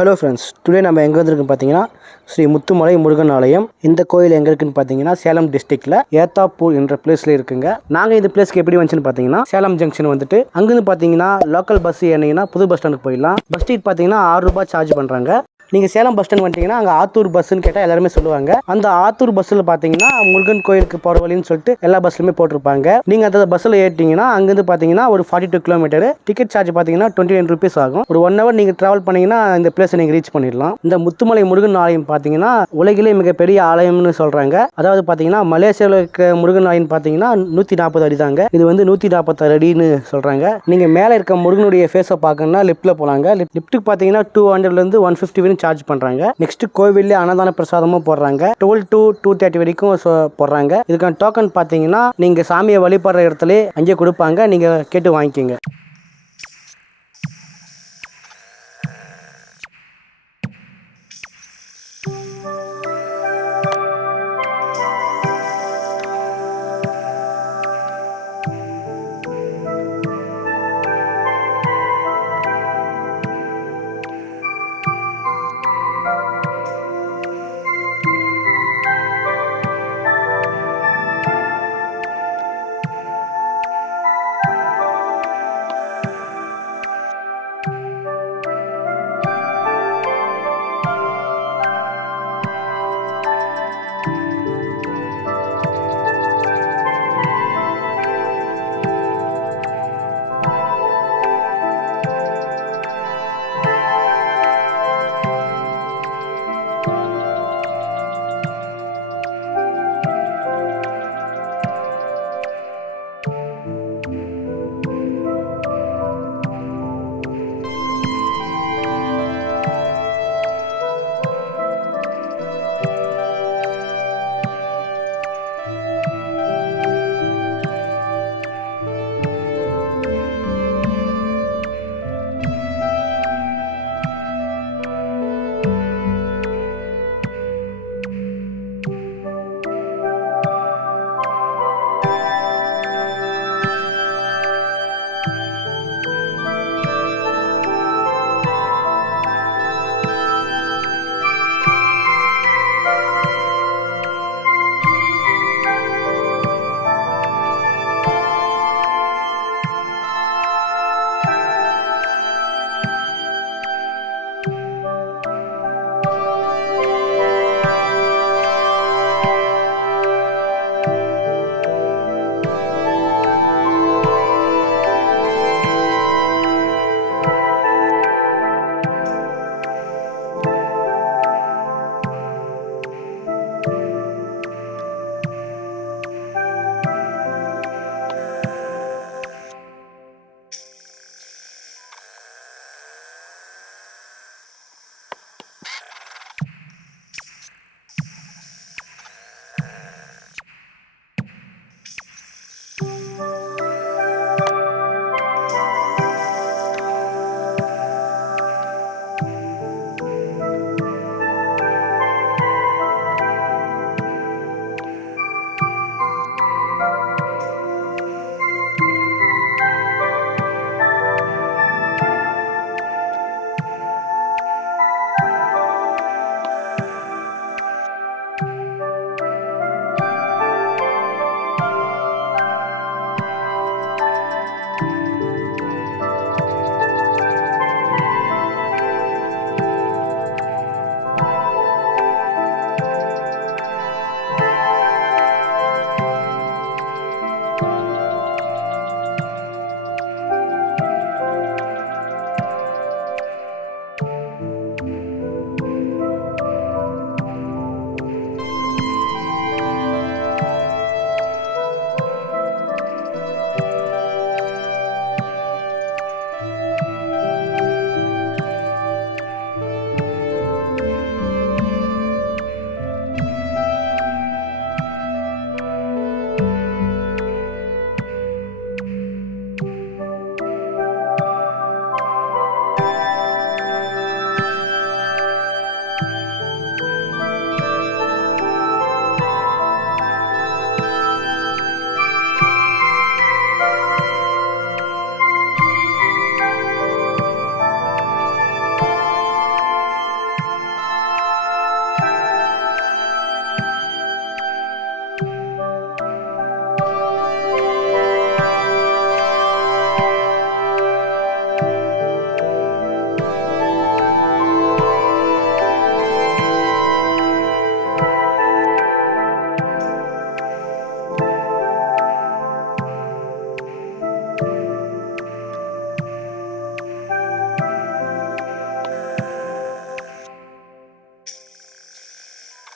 Hello friends, today நம்ம எங்கே வந்திருக்குன்னு பார்த்தீங்கன்னா ஸ்ரீ முத்துமலை முருகன் ஆலயம். இந்த கோயில் எங்கே இருக்குன்னு பார்த்தீங்கன்னா சேலம் டிஸ்ட்ரிக்ட்ல ஏத்தாப்பூர் என்ற பிளேஸ்ல இருக்குங்க. நாங்கள் இந்த பிளேஸ்க்கு எப்படி வந்துச்சுன்னு பார்த்தீங்கன்னா சேலம் ஜங்ஷன் வந்துட்டு அங்கிருந்து பார்த்தீங்கன்னா லோக்கல் பஸ் ஏறினீங்கன்னா புது பஸ் ஸ்டாண்டுக்கு போயிடலாம். பஸ் டிக்கெட் பார்த்தீங்கன்னா ₹6 சார்ஜ் பண்ணுறாங்க. நீங்கள் சேலம் பஸ் ஸ்டாண்ட் வந்துட்டீங்கன்னா அங்கே ஆத்தூர் பஸ்ஸுன்னு கேட்டால் எல்லாருமே சொல்லுவாங்க. அந்த ஆத்தூர் பஸ்ஸில் பார்த்தீங்கன்னா முருகன் கோயிலுக்கு போகிற வழின்னு சொல்லிட்டு எல்லா பஸ்லையுமே போட்டிருப்பாங்க. நீங்கள் அந்த பஸ்ஸில் ஏறிட்டீங்கன்னா அங்கேருந்து பார்த்தீங்கன்னா ஒரு 42 கிலோமீட்டர். டிக்கெட் சார்ஜ் பார்த்தீங்கன்னா ₹29 ஆகும். ஒரு 1 hour நீங்கள் ட்ராவல் பண்ணீங்கன்னா இந்த பிளேஸை நீங்கள் ரீச் பண்ணிடலாம். இந்த முத்துமலை முருகன் ஆலயம் பார்த்தீங்கன்னா உலகிலே மிகப்பெரிய ஆலயம்னு சொல்கிறாங்க. அதாவது பார்த்தீங்கன்னா மலேசியாவில் இருக்க முருகன் ஆலயம் பார்த்தீங்கன்னா 140 அடி தாங்க. இது வந்து 146 அடின்னு சொல்கிறாங்க. நீங்கள் மேலே இருக்க முருகனுடைய ஃபேஸை பார்க்கணும்னா லிஃப்ட்டில் போகலாங்க. லிஃப்ட்டுக்கு பார்த்தீங்கன்னா 200 150 சார்ஜ் பண்றாங்க. நெக்ஸ்ட் கோவில்ல அன்னதான பிரசாதமும் போடுறாங்க. 12 to 2:30 வரைக்கும் போடுறாங்க. இதுக்கான டோக்கன் பாத்தீங்கன்னா நீங்க சாமியை வழிபடுற இடத்துல அங்கே கொடுப்பாங்க. நீங்க கேட்டு வாங்கிக்கோங்க.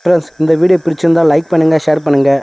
ஃப்ரெண்ட்ஸ் இந்த வீடியோ பிடிச்சிருந்தால் லைக் பண்ணுங்கள், ஷேர் பண்ணுங்கள்.